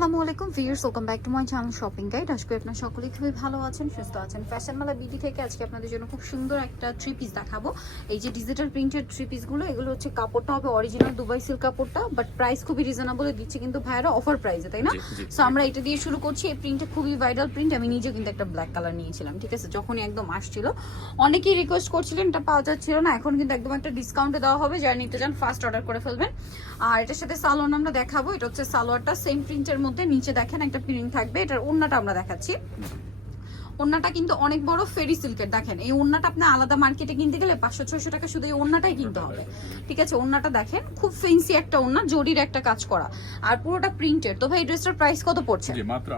আসসালামু আলাইকুম viewers welcome back to my channel shopping guide. আজকে আপনারা সকলেই খুবই ভালো আছেন সুস্থ আছেন। ফ্যাশন মালা বিডি থেকে আজকে আপনাদের জন্য খুব সুন্দর একটা থ্রি পিস দেখাবো। এই যে ডিজিটাল প্রিন্টেড থ্রি পিসগুলো এগুলো হচ্ছে কাপড়টা হবে অরিজিনাল দুবাই সিল্ক কাপড়টা বাট প্রাইস খুবই রিজনেবল দিচ্ছে কিন্তু ভাইয়ারা অফার প্রাইসে তাই না। সো আমরা এটা দিয়ে শুরু করছি। এই প্রিন্টটা খুবই ভাইরাল প্রিন্ট আমি নিজেও কিন্তু একটা ব্ল্যাক কালার নিয়েছিলাম ঠিক আছে? যখনই একদম আসছিল। অনেকেই রিকোয়েস্ট করছিলেন এটা পাওয়া যাচ্ছিল না এখন কিন্তু একদম একটা ডিসকাউন্টে দেওয়া হবে। যারা নিতে চান ফার্স্ট অর্ডার করে ফেলবেন। আর এটার সাথে সালোয়ার আমরা দেখাবো এটা হচ্ছে সালোয়ারটা সেম প্রিন্টের মধ্যে নিচে দেখেন একটা প্রিন্ট থাকবে এটার ওড়নাটা আমরা দেখাচ্ছি। ওড়নাটা কিন্তু অনেক বড় ফেরি সিল্কের দেখেন। এই ওড়নাটা আপনি আলাদা মার্কেটে কিনতে গেলে পাঁচশো ছয়শো টাকা শুধু এই ওড়নাটাই কিনতে হবে। ঠিক আছে ওড়নাটা দেখেন খুব ফেন্সি একটা ওড়না জরির একটা কাজ করা। আর পুরোটা প্রিন্টের তো ভাই ড্রেসটার প্রাইস কত পড়ছে? মাত্র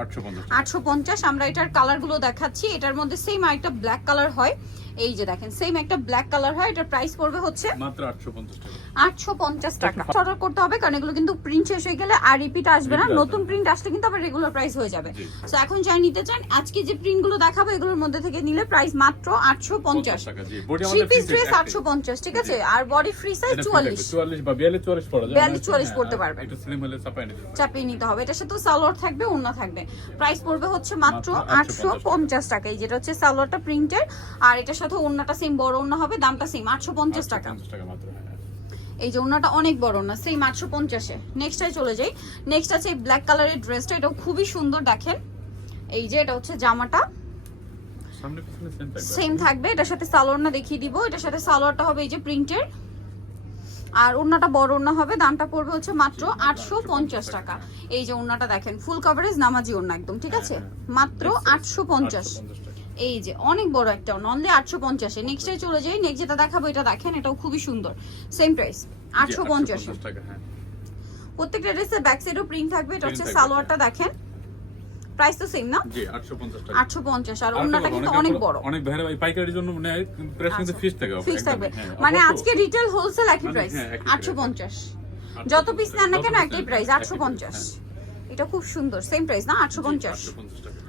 আটশো পঞ্চাশ আমরা এটার কালারগুলো দেখাচ্ছি। এটার মধ্যে সেম আরেকটা ব্ল্যাক কালার হয়। এই যে দেখেন সেম একটা ব্ল্যাক কালার হয় এটার প্রাইস পড়বে হচ্ছে মাত্র আটশো পঞ্চাশ টাকা। আটশো পঞ্চাশ টাকা। অর্ডার করতে হবে কারণ এগুলো কিন্তু প্রিন্ট শেষ হয়ে গেলে আর রিপিট আসবে না। নতুন প্রিন্ট আসলে কিন্তু আবার রেগুলার প্রাইস হয়ে যাবে। তো এখন যাই নিতে চান আজকে যে প্রিন্টগুলো দেখাবো এগুলোর মধ্যে থেকে নিলে প্রাইস মাত্র আটশো পঞ্চাশ। টাকা জি। বডি আমাদের পিস free ড্রেস size আটশো একটাই। পঞ্চাশ ঠিক আছে? আর বডি ফ্রি সাইজ এটা free চুয়াল্লিশ। থাকবে, চুয়াল্লিশ বা বিয়াল্লিশ চুয়াল্লিশ পড়া যায় 42 চুয়াল্লিশ হ্যাঁ, পড়তে আর পারবেন। একটু স্লিম হলে চাপাই নিতে পারবেন। চাপিয়ে নিতে হবে। এটার সাথে সালোয়ার থাকবে ওড়না থাকবে। প্রাইস পড়বে হচ্ছে মাত্র মাত্র আটশো পঞ্চাশ টাকায় যেটা হচ্ছে সালোয়ারটা প্রিন্টের আর এটার সাথে ওড়নাটা সেম বড় ওড়না হবে দামটা সেম আটশো পঞ্চাশ টাকা। 850 টাকা মাত্র হ্যাঁ। এই যে ওড়নাটা অনেক বড় না সেম আটশো পঞ্চাশে। নেক্সটটাই চলে যাই। নেক্সট আছে এই ব্ল্যাক কালারের ড্রেসটা এটাও খুবই সুন্দর দেখেন। এই যে এটা হচ্ছে জামাটা। সেম থাকবে? এটার সাথে সালোয়ারটা দেখিয়ে দিব এটার সাথে সালোয়ারটা হবে এই যে প্রিন্টের। আর ওড়নাটা বড় ওড়না হবে দামটা পড়বে হচ্ছে মাত্র আটশো পঞ্চাশ টাকা। এই যে ওড়নাটা দেখেন ফুল কভারেজ নামাজি ওড়না একদম ঠিক আছে? মাত্র আটশো পঞ্চাশ। এই যে অনেক বড় একটা অনলি আটশো পঞ্চাশে। নেক্সটে চলে যাই নেক্সট যেটা দেখাবো এটা দেখেন এটাও খুবই সুন্দর। সেম প্রাইস আটশো পঞ্চাশে। প্রত্যেকটা ড্রেসের ব্যাক সাইডও প্রিন্ট থাকবে এটা হচ্ছে সালোয়ারটা দেখেন। প্রাইস তো সেম না? আর কিন্তু অনেক বড় আচ্ছা। থাকবে। মানে আজকে রিটেল হোলসেল প্রাইস 850 যত পিস নেন না কেন একই প্রাইস 850 এটা খুব সুন্দর সেম প্রাইস না? আটশো পঞ্চাশ।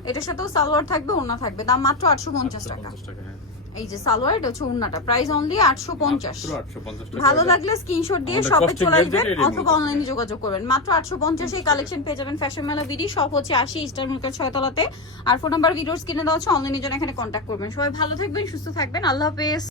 এটার সাথেও সালোয়ার থাকবে ওড়না থাকবে। দাম মাত্র আটশো পঞ্চাশ টাকা। 850 টাকা হ্যাঁ। এই যে সালোয়ার এটা হচ্ছে ওড়নাটা। প্রাইস অনলি আটশো পঞ্চাশ। মাত্র 850 টাকা ভালো লাগলে স্ক্রিনশট দিয়ে শপে চলে আসবেন অথবা অনলাইনে যোগাযোগ করবেন। মাত্র আটশো পঞ্চাশে কালেকশন পেয়ে যাবেন ফ্যাশন মেলা বিডি সব হচ্ছে আশি ইস্টার মার্কেট ছয়তলাতে আর ফোন নাম্বার ভিডিওস কিনে দেওয়া হচ্ছে অনলাইনের জন্য এখানে কন্ট্যাক্ট করবেন। সবাই ভালো থাকবেন সুস্থ থাকবেন। আল্লাহ হাফেজ।